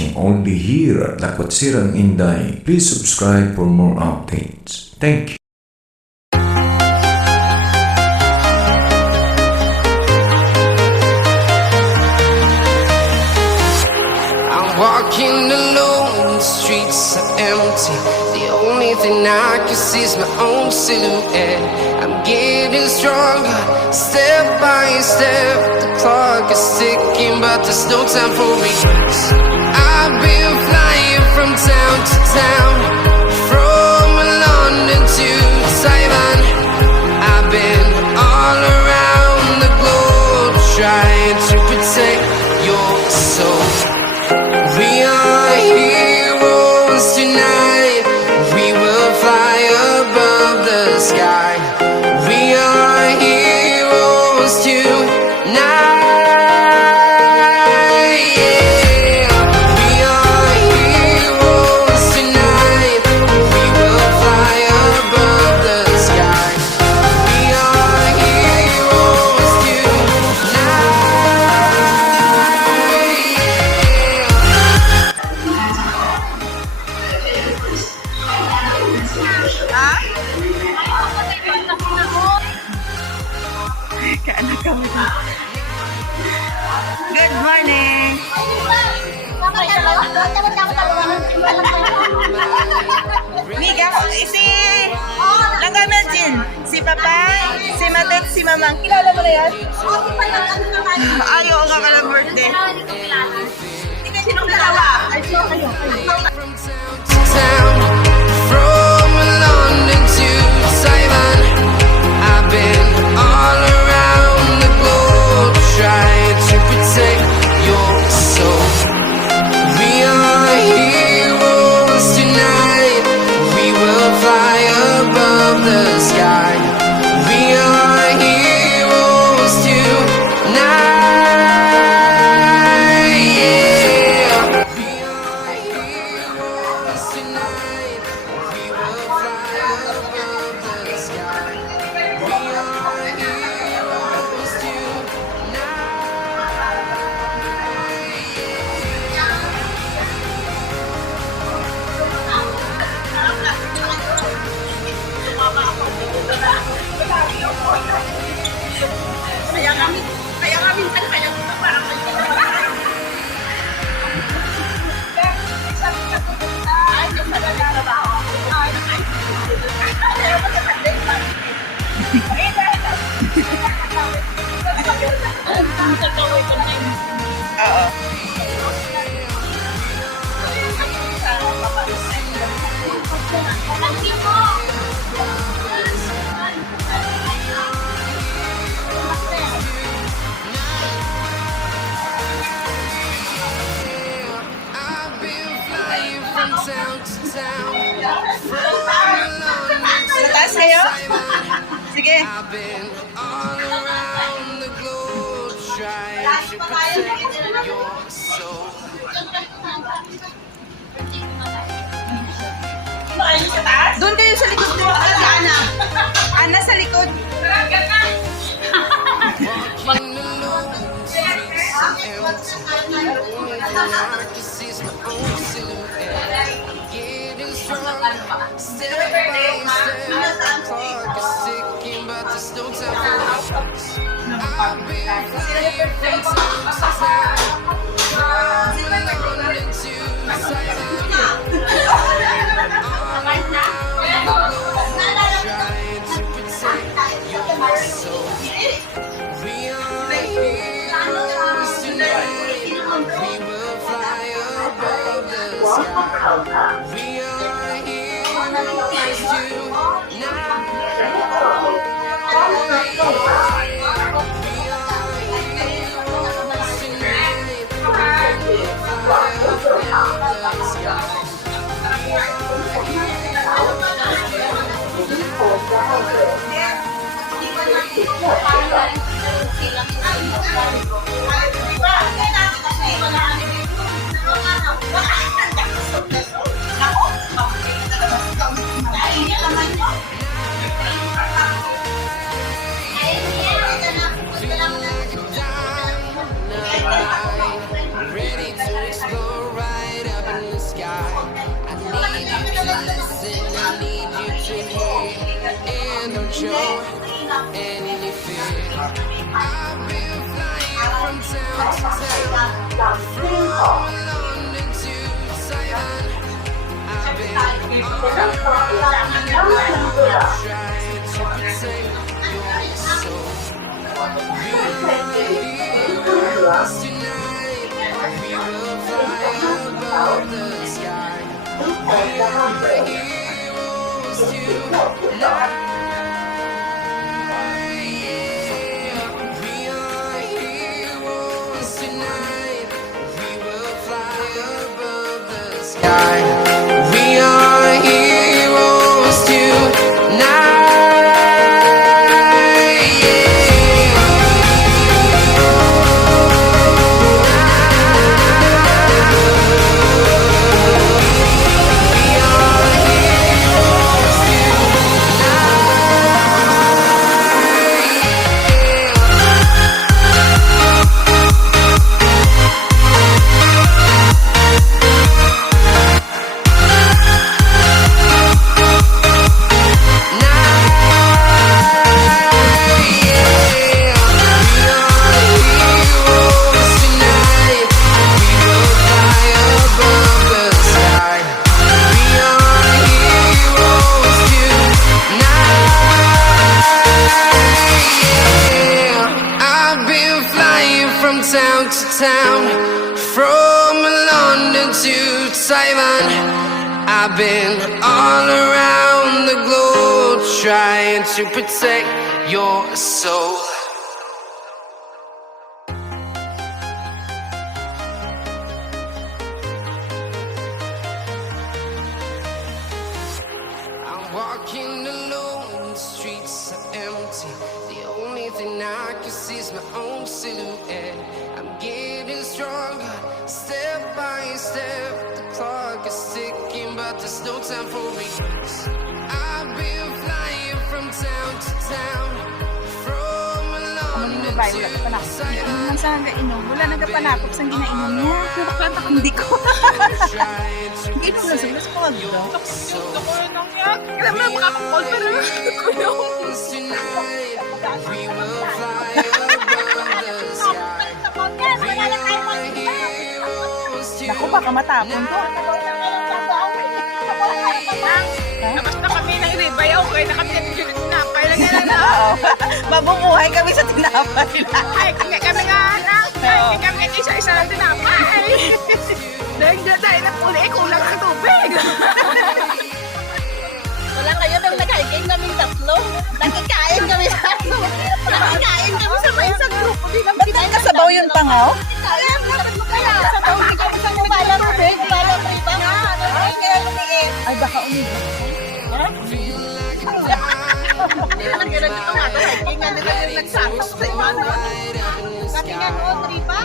watching only here at Lakwat-Sirang Inday. Please subscribe for more updates. Thank you. Walking alone, the streets are empty. The only thing I can see is my own silhouette. I'm getting stronger, step by step. The clock is ticking, but there's no time for regrets. I've been flying from town to town, from London to Taiwan. I've been all around the globe, trying to protect your soul. We are heroes tonight. We will fly above the sky. We are heroes tonight. Yeah. We are heroes tonight. We will fly above the sky. We are heroes tonight. Kaanak kami. Good morning! Miga, si Langga Meljin, si Papa, si Matet, si Mamang. Kilala mo na yan? Ayaw nga ka ng birthday. Hindi kayo sinong dalawa. Ay, so kayo. From London to Taiwan, I've been all around the globe, trying to protect your soul. We are heroes tonight. We will fly above the sky. We are heroes tonight. Yeah. We are heroes tonight. We will fly above the sky. We are heroes tonight. Kaya kami parang I've been flying from town to town, from London to Taas kayo? Taiwan. Sige. I've been all around the globe, trying to protect your soul. Doon kayo sa likod mo. Ana. Ana sa likod. Walking alone, the streets are empty. The only thing I can see is my own silhouette. I'm getting stronger, step by step. The clock is ticking, but there's no time for regrets. I've been flying from town to town, from London to Taiwan. All around the globe, trying to protect your soul. We are heroes tonight. We will fly above the sky. We are heroes tonight. Ready to explore right show any fear. I've been flying from town to town, from London to Taiwan. I've been all around the globe trying to protect your soul. We are heroes tonight. We will fly above the sky. We are heroes tonight. We are heroes tonight. We will fly above the sky. We are heroes tonight. Town to town, from London to Taiwan. I've been all around the globe trying to protect your soul. I'm walking alone, the streets are empty. The only thing I can see is my own silhouette. I'm getting stronger, step by step. The clock is ticking, but there's no time for regrets. I've been flying from town to town, from London to Taiwan. Wala nagpanakot sa ginainom niya. Nakakanta ka hindi ko. Hindi ko na sabi sa mga ganda. Kaya mo makakapol pa na. We will fly above the sky. Naku, baka matapon to. Tapos na kami ng ribayaw, kaya na kami ng tinapay lang yan na. Mabubuhay kami sa tinapay. Ay, kami nga anak. Ay, kami isa-isa lang tinapay. Dahil nga tayo na puli, kulang sa tubig. Wala kayo nang nag-hiking kami tatlo. Nakikain kami sa tatlo. Nakikain kami sa may isang grupo. Ba't nagkasabaw yung pangaw? Kaya sa tawag kami sa balang tubig. Balang riba. Kaya lumiit. Ay, baka umibig. Kaya dito nga ito. Hiking nga nila yung nagsasok sa iman. Kami nga noon, riba.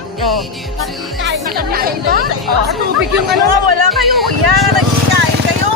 Nakikain na kami sa iba. Tubig yung ano nga, wala kayo. Yan, nagkikain kayo.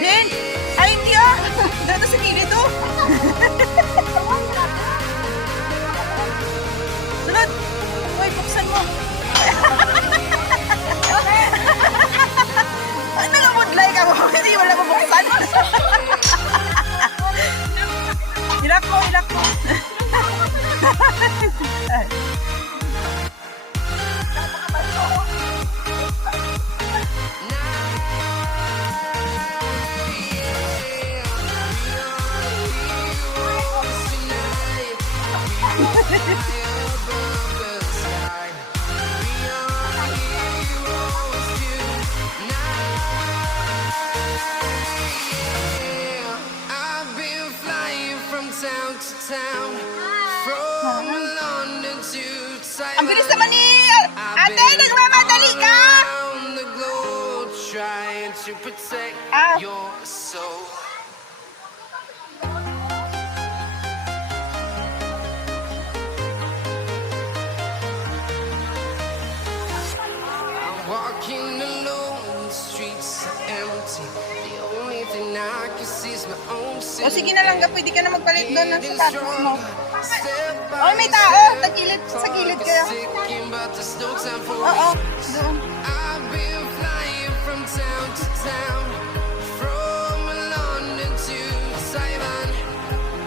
Din! Ay, hindi ah! Dito sa gilid to! Sunod! Uy, buksan mo! Ay, nagamudlay ka mo! Hindi wala mo buksan! Hilak mo, hilak mo! town, from London to Ang bilis Taiwan. naman ni ate, nagmamadali ka! Around the globe, trying to protect your soul. I'm walking alone, the streets are empty. The only thing I can see is my own O sige na lang, pwede ka na magpalit doon ng sapatos mo. Step Oh, may tao! Sa gilid kaya. ticking, but there's no time for Oo, me. doon. I've been flying from town to town, from London to Taiwan.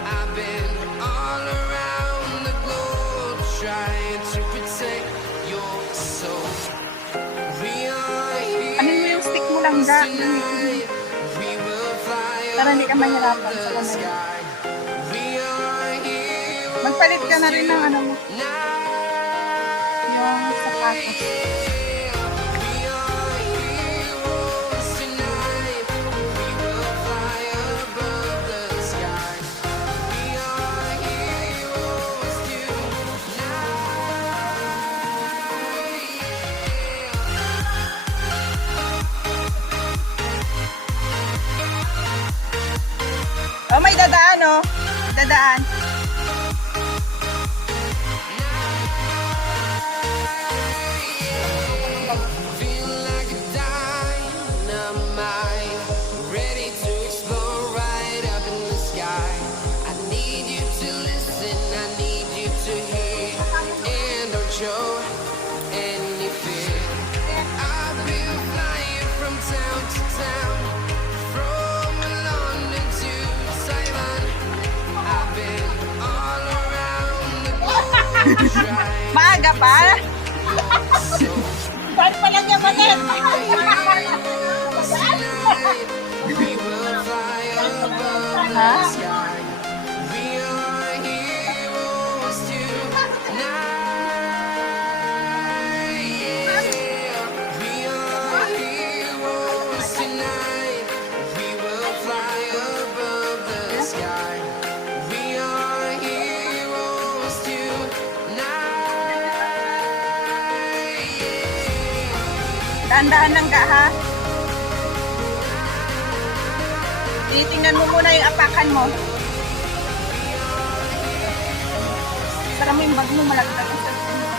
I've been all around the globe, trying to protect your soul. We are here Anin mo yung stick mo lang, da. tonight. We will fly Para hindi ka mahirapan sa above the kamay. sky. We are heroes Magpalit ka na rin ng ano mo, now. yung sapatos. We are heroes tonight. We will fly above the sky. We are heroes tonight. Oh, may dadaan, oh. Dadaan. Feel like a dynamite, ready to explode right up in the sky. I need you to listen, I need you to hear, and don't show any fear. I've been flying from town to town, from London to Taiwan. I've been all around the globe, trying Maaga pa. so. Saan pa lang niya malit? We will fly above the sky. We are heroes tonight. We are heroes tonight. We will fly above the sky. We are heroes tonight. Dahan-dahan lang ka, ha? Tinitingnan mo muna yung apakan mo. Para mo yung bag mo malagdag ang cellphone mo.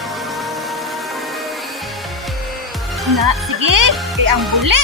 Na, sige! Kaya ang buli!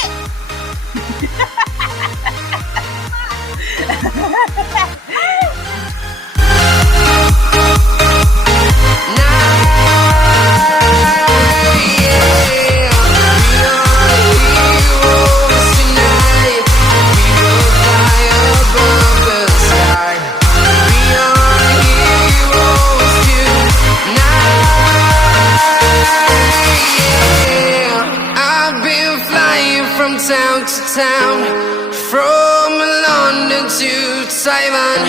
Town to town, from London to Taiwan.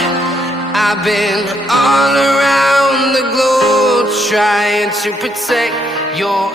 I've been all around the globe, trying to protect your